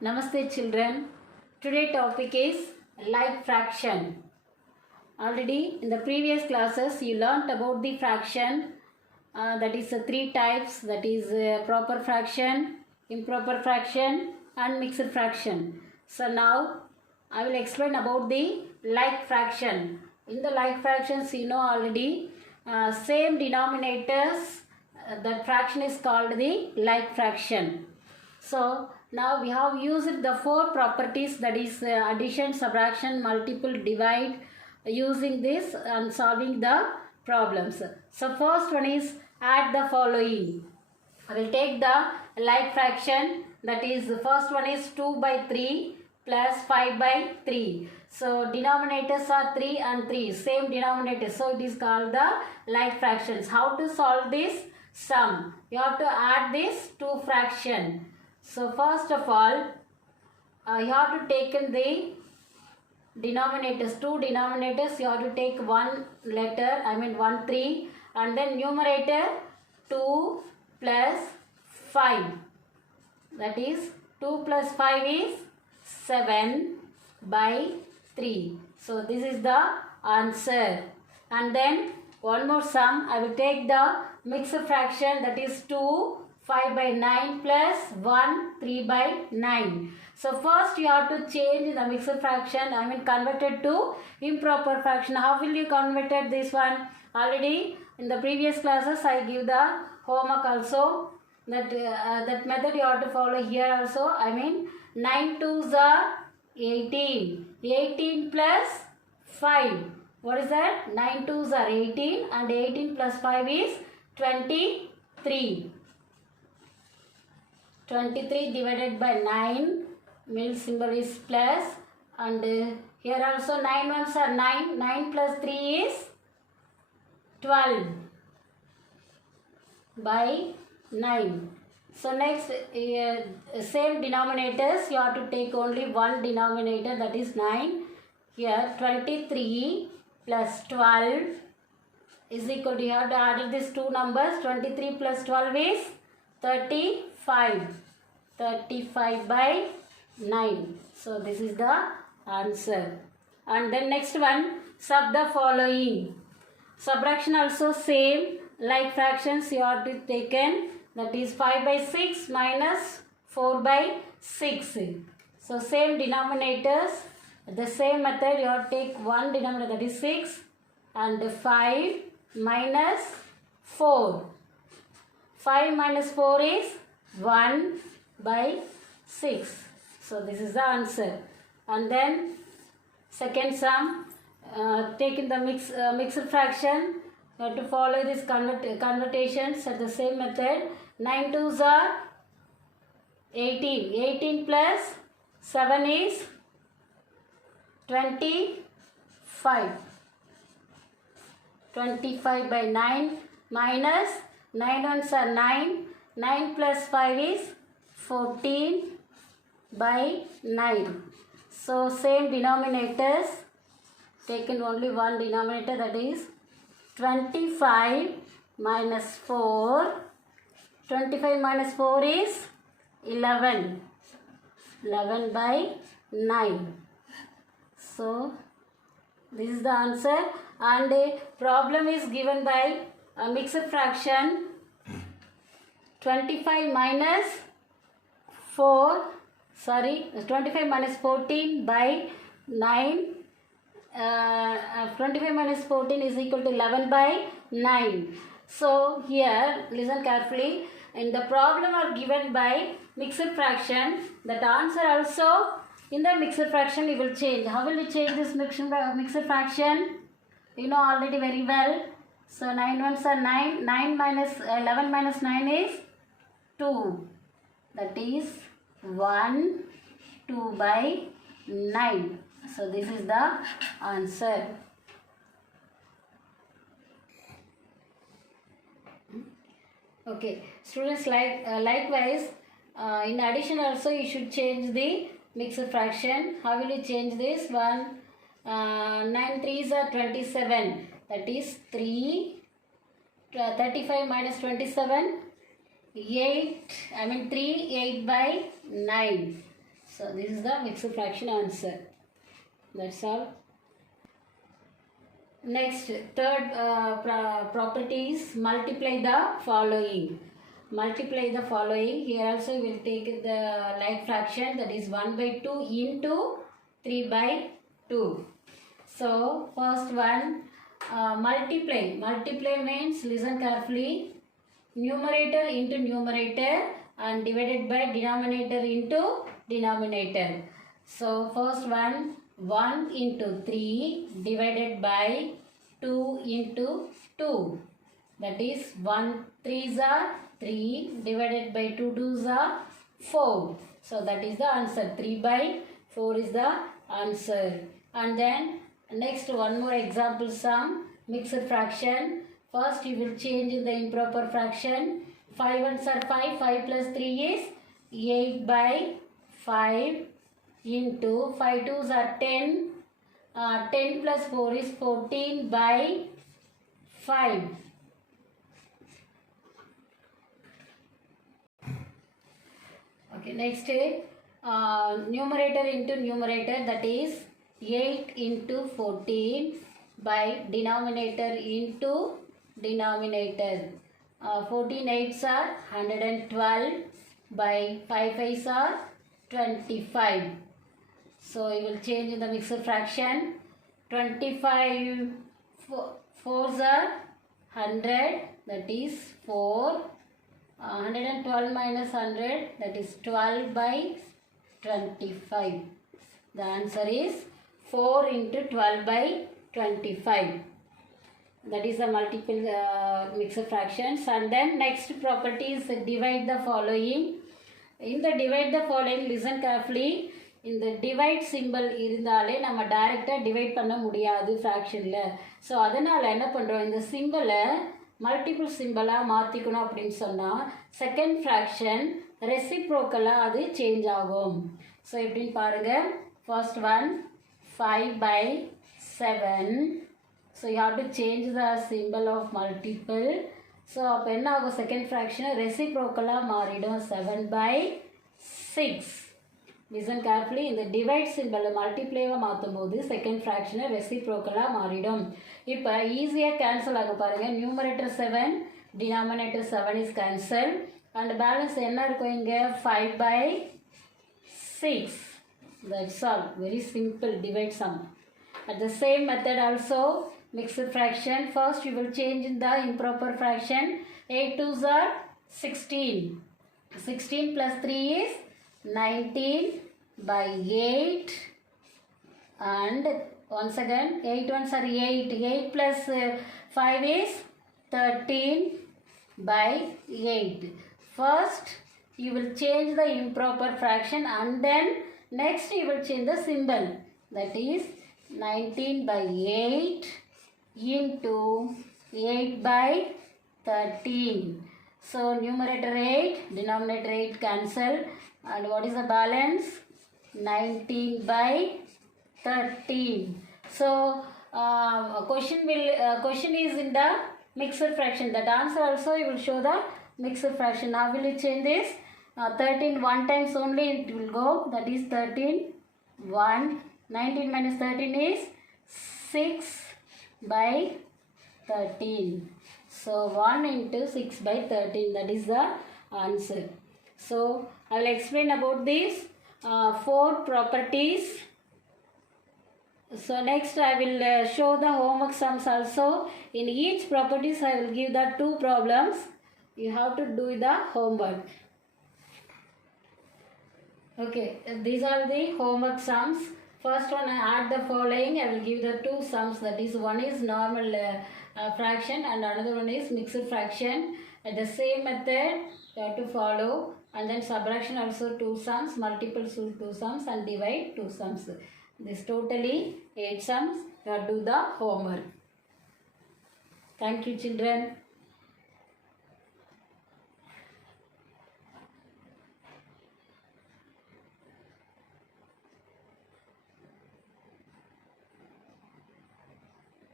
Namaste children. Today topic is like fraction. Already in the previous classes you learnt about the fraction, that is three types, that is proper fraction, improper fraction and mixed fraction. So now I will explain about the like fraction. In the like fractions you know already same denominators, that fraction is called the like fraction. So now we have used the four properties, that is addition, subtraction, multiple, divide, using this and solving the problems. So first one is add the following. I will take the like fraction, that is the first one is 2 by 3 plus 5 by 3. So denominators are 3 and 3, same denominator. So it is called the like fractions. How to solve this sum? You have to add this two fraction. So first of all, you have to take in the denominators, two denominators, you have to take one letter, 1 3, and then numerator 2 plus 5. That is 2 plus 5 is 7 by 3. So this is the answer. And then one more sum, I will take the mixed fraction, that is 2 5 by 9 plus 1 3 by 9. So first you have to change the mixed fraction, convert it to improper fraction. How will you convert it this one? Already in the previous classes I give the homework also. That method you have to follow here also. 9 2s are 18. 18 plus 5. What is that? 9 2s are 18 and 18 plus 5 is 23. 23 divided by 9, middle symbol is plus, and here also 9 ones are 9. 9 plus 3 is 12 by 9. So next, same denominators, you have to take only one denominator, that is 9. Here 23 plus 12 is equal to, you have to add these two numbers. 23 plus 12 is 35. 35 by 9. So this is the answer. And then next one, sub the following. Subtraction also same, like fractions you have to taken, that is 5 by 6 minus 4 by 6. So same denominators, the same method, you have to take one denominator, that is 6, and 5 minus 4. 5 minus 4 is 1 by 6. So this is the answer. And then second sum, taking the mixed fraction, you have to follow this convertations at the same method. 9 2s are 18. 18 plus 7 is 25. 25 by 9 minus 9 ones are 9. 9 plus 5 is 14 by 9. So same denominators, taken only one denominator, that is 25 minus 4. 25 minus 4 is 11. 11 by 9. So this is the answer. And a problem is given by a mixed fraction. 25 minus 25 minus 14 by 9. 25 minus 14 is equal to 11 by 9. So here, listen carefully. In the problem are given by mixed fraction, that answer also in the mixed fraction you will change. How will you change this mixed fraction? You know already very well. So 9 ones are 9. 9 minus 11 minus 9 is 2. That is 1 2 by 9. So this is the answer. Okay, students, likewise, in addition also you should change the mixed fraction. How will you change this? 9 3s are 27. That is 3. 35 minus 27. 3 8 by 9. So this is the mixed fraction answer. That's all. Next, third property is multiply the following. Multiply the following. Here also we will take the like fraction, that is 1 by 2 into 3 by 2. So first one, multiply. Multiply means, listen carefully, numerator into numerator and divided by denominator into denominator. So first one, 1 into 3 divided by 2 into 2. That is 1 3s are 3 divided by 2 2s are 4. So that is the answer. 3 by 4 is the answer. And then next one more example sum, mixed fraction. First you will change in the improper fraction. 5 ones are 5, 5 plus 3 is 8 by 5 into 5 2s are 10. 10 plus 4 is 14 by 5. Okay, next numerator into numerator, that is 8 into 14 by denominator into denominator. 14 8s are 112 by 5 5s are 25. So you will change in the mixed fraction. 25 4s are 100, that is 4. 112 minus 100, that is 12 by 25. The answer is 4 into 12 by 25. That is the multiple mixed fractions. And then next property is divide the following. In the divide the following, listen carefully. In the divide symbol இருந்தாலே நம்ம டைரக்டாக divide பண்ண முடியாது ஃப்ராக்ஷனில். So அதனால் என்ன பண்ணுறோம், இந்த சிம்பிளை மல்டிபிள் சிம்பிளாக மாற்றிக்கணும் அப்படின்னு சொன்னால் செகண்ட் ஃப்ராக்ஷன் ரெசிப்ரோக்கலாக அது சேஞ்ச் ஆகும். ஸோ எப்படின்னு பாருங்கள். First one 5 by 7. So you have to change the simple of multiple. So அப்போ என்ன ஆகும், செகண்ட் ஃப்ராக்ஷன் ரெசிப்ரோக்கலாக மாறிடும். 7 by 6. Listen carefully. இந்த டிவைட் சிம்பிளை மல்டிப்ளேவாக மாற்றும் போது செகண்ட் ஃப்ராக்ஷனை ரெசிப்ரோக்கலாக மாறிடும். இப்போ ஈஸியாக கேன்சல் ஆக பாருங்கள். Numerator 7, denominator 7 is cancel. And balance என்ன இருக்கும் இங்கே, 5 by 6. That's all. Very simple divide sum. At the same method also, mixed fraction. First you will change in the improper fraction. 8 2s are 16. 16 plus 3 is 19 by 8. And once again 8 ones are 8. 8 plus 5 is 13 by 8. First you will change the improper fraction and then next you will change the symbol. That is 19 by 8 into 8 by 13. So numerator 8, denominator 8 cancel. And what is the balance? 19 by 13. So question is in the mixed fraction. That answer also you will show the mixed fraction. Now will you change this? 13 one times only it will go. That is 13 1. 19 minus 13 is 6 by 13. So 1 into 6 by 13. That is the answer. So I will explain about these 4 properties. So next I will show the homework sums also. In each properties I will give the 2 problems. You have to do the homework. Okay, these are the homework sums. First one, I add the following. I will give the 2 sums. That is, one is normal fraction and another one is mixed fraction. At the same method you have to follow. And then subtraction also 2 sums, multiples 2 sums and divide 2 sums. This totally 8 sums. You have to do the homework. Thank you, children.